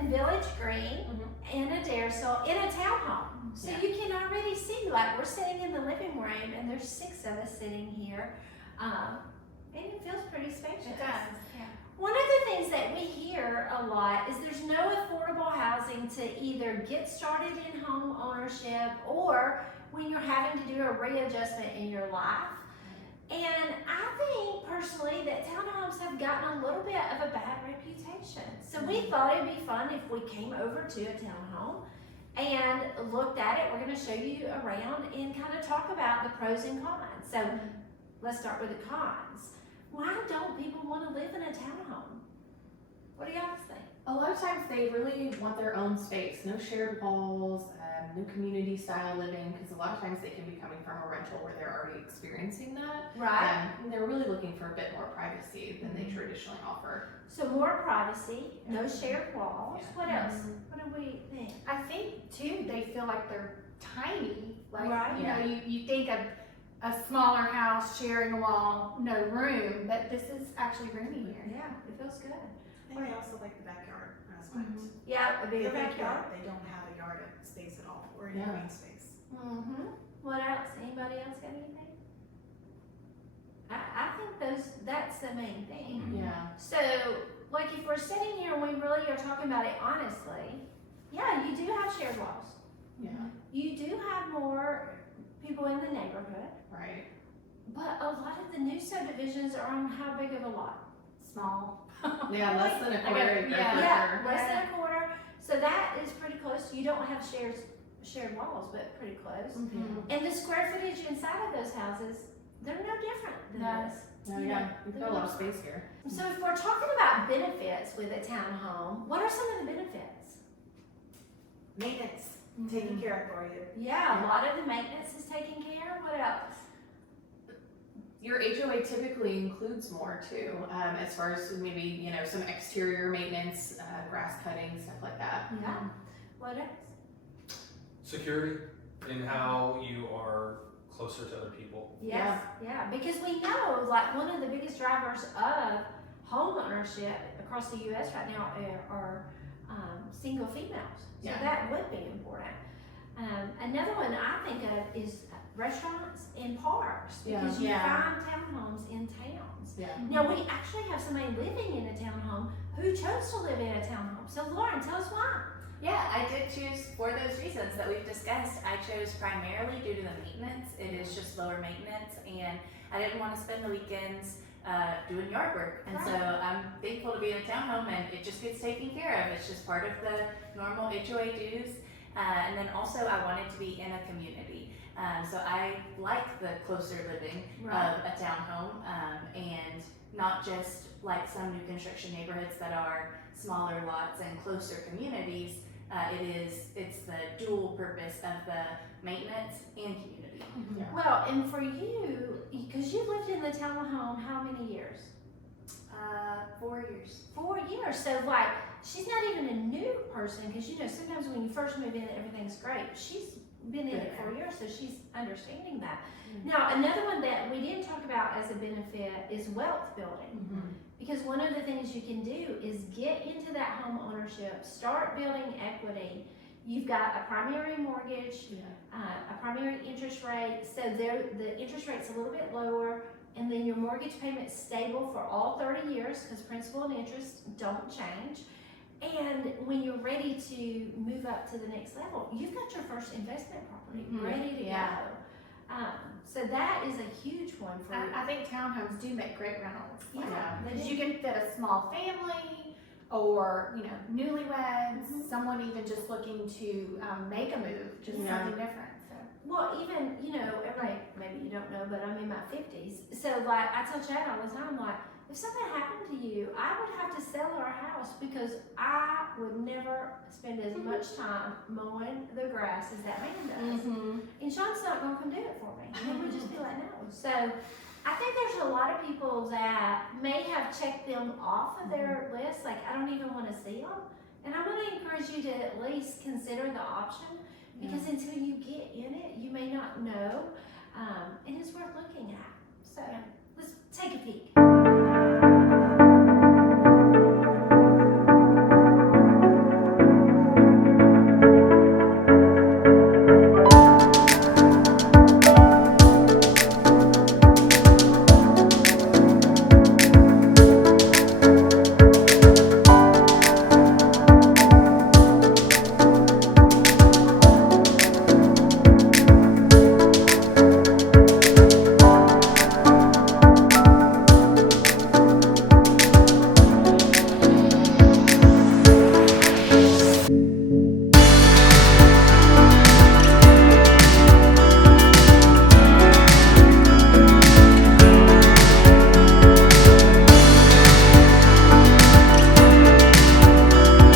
in Village Green in Adairsville in a townhome. So you can already see, like, we're sitting in the living room and there's 6 of us sitting here. And it feels pretty spacious. It does, yeah. One of the things that we hear a lot is there's no affordable housing to either get started in home ownership or when you're having to do a readjustment in your life. And I think personally that townhomes have gotten a little bit of a bad reputation. So we thought it'd be fun if we came over to a townhome and looked at it. We're going to show you around and kind of talk about the pros and cons. So let's start with the cons. Why don't people want to live in a townhome? What do y'all think? A lot of times they really want their own space, no shared walls, no community style living, because a lot of times they can be coming from a rental where they're already experiencing that. Right. And they're really looking for a bit more privacy than they traditionally offer. So more privacy, no shared walls. Yeah. What else? What do we think? I think too, they feel like they're tiny. Like, Right. you know, you think of a smaller house sharing a wall, no room, but this is actually roomy here. Yeah, it feels good. I think they also like the backyard aspect. Yeah, a big Their backyard. they don't have a yard space at all, or any Yeah. green space. What else? Anybody else got anything? I think that's the main thing. Yeah. So, like, if we're sitting here and we really are talking about it honestly, yeah, you do have shared walls. Yeah. You do have more people in the neighborhood, Right. but a lot of the new subdivisions are on how big of a lot? Small. Yeah, less than a quarter acre. yeah. for Yeah, sure. less than a quarter. So that is pretty close. You don't have shared walls, but pretty close. And the square footage inside of those houses, they're no different than No. this. No, yeah, we've got a lot of space here. So if we're talking about benefits with a townhome, what are some of the benefits? Maintenance, taken care of for you. Yeah, a lot of the maintenance is taken care of. What else? Your HOA typically includes more too, as far as maybe, you know, some exterior maintenance, grass cutting, stuff like that. Yeah. What else? Security in how you are closer to other people. Yes, yeah, because we know, like, one of the biggest drivers of home ownership across the U.S. right now are single females. So Yeah. that would be important. Another one I think of is restaurants and parks, because you find townhomes in towns. Yeah. Now, we actually have somebody living in a townhome who chose to live in a townhome. So, Lauren, tell us why. Yeah, I did choose for those reasons that we've discussed. I chose primarily due to the maintenance. It is just lower maintenance, and I didn't want to spend the weekends doing yard work. And so I'm thankful to be in a townhome, and it just gets taken care of. It's just part of the normal HOA dues. And then also I wanted to be in a community. So I like the closer living of a townhome, and not just like some new construction neighborhoods that are smaller lots and closer communities. It's the dual purpose of the maintenance and community. Yeah. Well, and for you, because you lived in the townhome how many years? 4 years. 4 years. So, like, she's not even a new person, because, you know, sometimes when you first move in, everything's great. She's been in it 4 years, so she's understanding that. Now, another one that we didn't talk about as a benefit is wealth building. Because one of the things you can do is get into that home ownership, start building equity. You've got a primary mortgage, a primary interest rate, so the interest rate's a little bit lower, and then your mortgage payment's stable for all 30 years, because principal and interest don't change. And when you're ready to move up to the next level, you've got your first investment property ready to go. So that is a huge one for you. I think townhomes do make great rentals. Yeah, they Because do. you can fit a small family, or, you know, newlyweds, someone even just looking to make a move, just something different. So. Well, even, you know, maybe you don't know, but I'm in my 50s. So, like, I tell Chad all the time, like, if something happened to you, I would have to sell our house, because I would never spend as much time mowing the grass as that man does. And Sean's not going to come do it for me. And we would just be like, no. So I think there's a lot of people that may have checked them off of their list, like, I don't even want to see them. And I'm going to encourage you to at least consider the option, because until you get in it, you may not know, and it's worth looking at. So let's take a peek.